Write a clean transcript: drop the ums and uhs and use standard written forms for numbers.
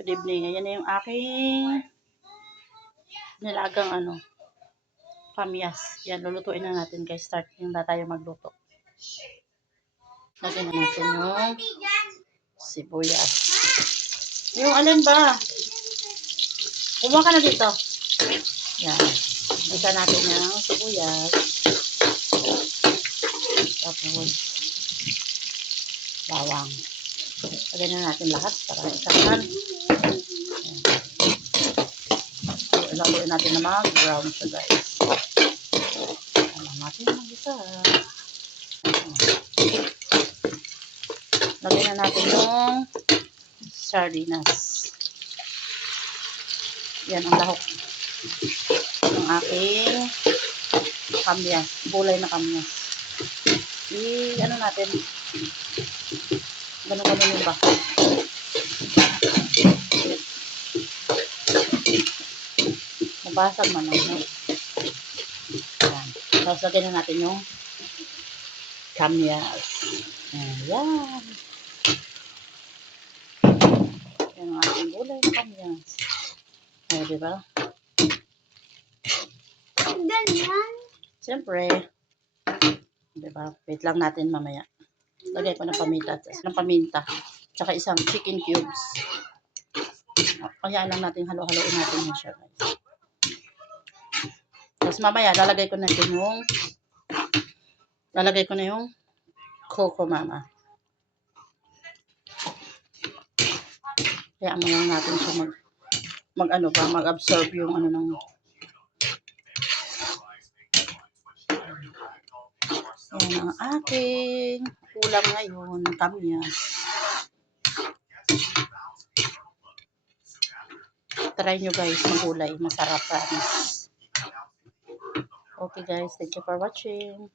Good evening. Ayan na yung aking nilagang kamyas. Yan, lulutuin na natin guys. Start na tayo magluto. Lagyan na natin yung sibuyas. Yung alin ba? Kumuha ka na dito. Yan. Isa natin yung sibuyas. Tapos bawang. Lagyan na natin lahat para isahan. Ilaluin natin na mag-brown siya guys. Alam natin mag-isa. Lagyan na natin yung sardinas. Yan ang lahok ng aking kamyas. Gulay na kamyas. Ano natin? Ganun-ganun yung ba? Nabasag man ang yan. Tapos lagyan na natin yung kamyas. Ayan. Yan ang ating gulay na kamyas. Ayan, diba? Ganyan. Siyempre. Diba? Wait lang natin mamaya. Lagay ko ng paminta. Tsaka isang chicken cubes. Kaya lang natin halo-haloin natin yun siya guys. Tapos mamaya lalagay ko na yung coco mama. Kaya mo lang natin siya mag-absorb yung ng yan ang aking ulam ngayon, kamyas. Try nyo guys, magulay, masarap. Okay guys, thank you for watching.